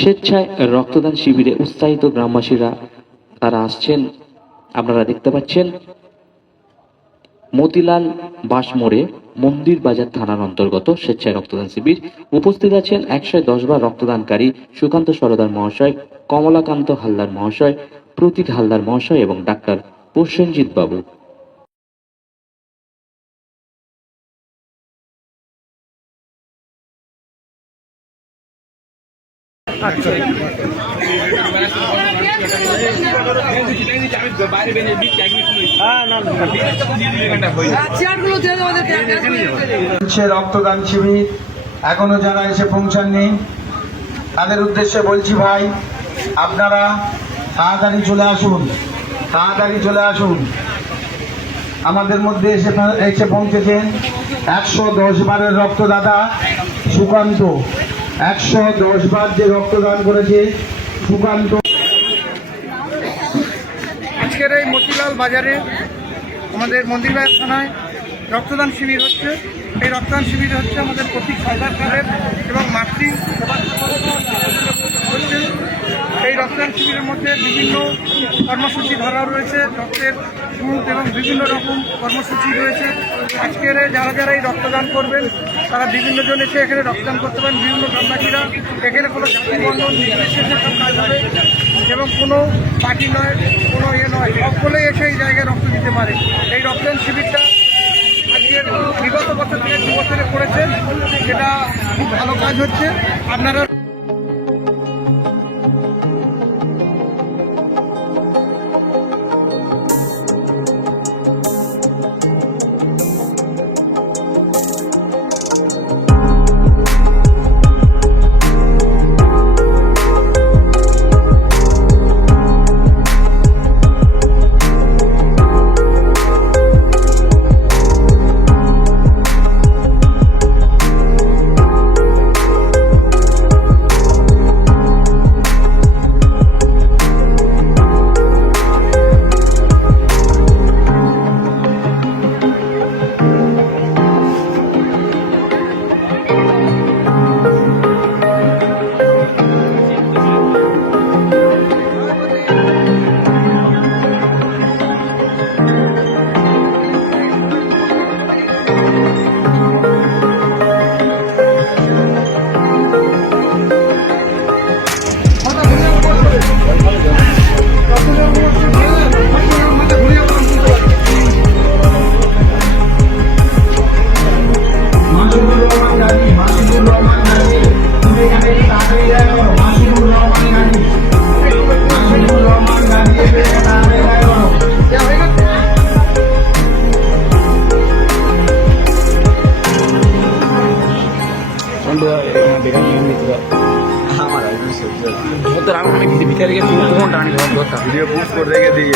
স্বেচ্ছায় রক্তদান শিবিরে উৎসাহিত গ্রামবাসীরা তারা আসছেন। আপনারা দেখতে পাচ্ছেন মতিলাল বাসমোড়ে মন্দির বাজার থানার অন্তর্গত স্বেচ্ছায় রক্তদান শিবির। উপস্থিত আছেন 110 বার রক্তদানকারী সুকান্ত সরদার মহাশয়, কমলাকান্ত হালদার মহাশয়, প্রতীক হালদার মহাশয় এবং ডাক্তার প্রসেনজিৎ বাবু। রক্তদান শিবির এখনো যারা এসে পৌঁছাননি তাদের উদ্দেশ্যে বলছি, ভাই আপনারা তাড়াতাড়ি চলে আসুন, তাড়াতাড়ি চলে আসুন। আমাদের মধ্যে এসে পৌঁছেছেন 110 বারের রক্তদাতা সুকান্ত। 110 বার যে রক্তদান করেছে সুকান্ত। আজকের এই মতিলাল বাজারে আমাদের মন্দিরবাজার থানায় রক্তদান শিবির হচ্ছে। এই রক্তদান শিবির হচ্ছে আমাদের প্রতীক হালদার সাহেব এবং মাতৃ হচ্ছে। এই রক্তদান শিবিরের মধ্যে বিভিন্ন কর্মসূচি ধরা রয়েছে, রক্তের গ্রুপ এবং বিভিন্ন রকম কর্মসূচি রয়েছে। আজকের যারা যারা এই রক্তদান করবেন তারা বিভিন্ন জন এসে এখানে রক্তদান করতে পারেন। বিভিন্ন গ্রামবাসীরা এখানে কোনো জাতি বন্ধন নির্বিশেষে সব কাজ হবে এবং কোনো পার্টি নয়, কোনো নয়, সকলেই এসে এই জায়গায় রক্ত দিতে পারে। এই রক্তদান শিবিরটা আজকের বিগত বছর থেকে 2 বছরে করেছেন, সেটা খুব ভালো কাজ হচ্ছে। আপনারা ভিডিও পোস্ট করে রেখে দিয়ে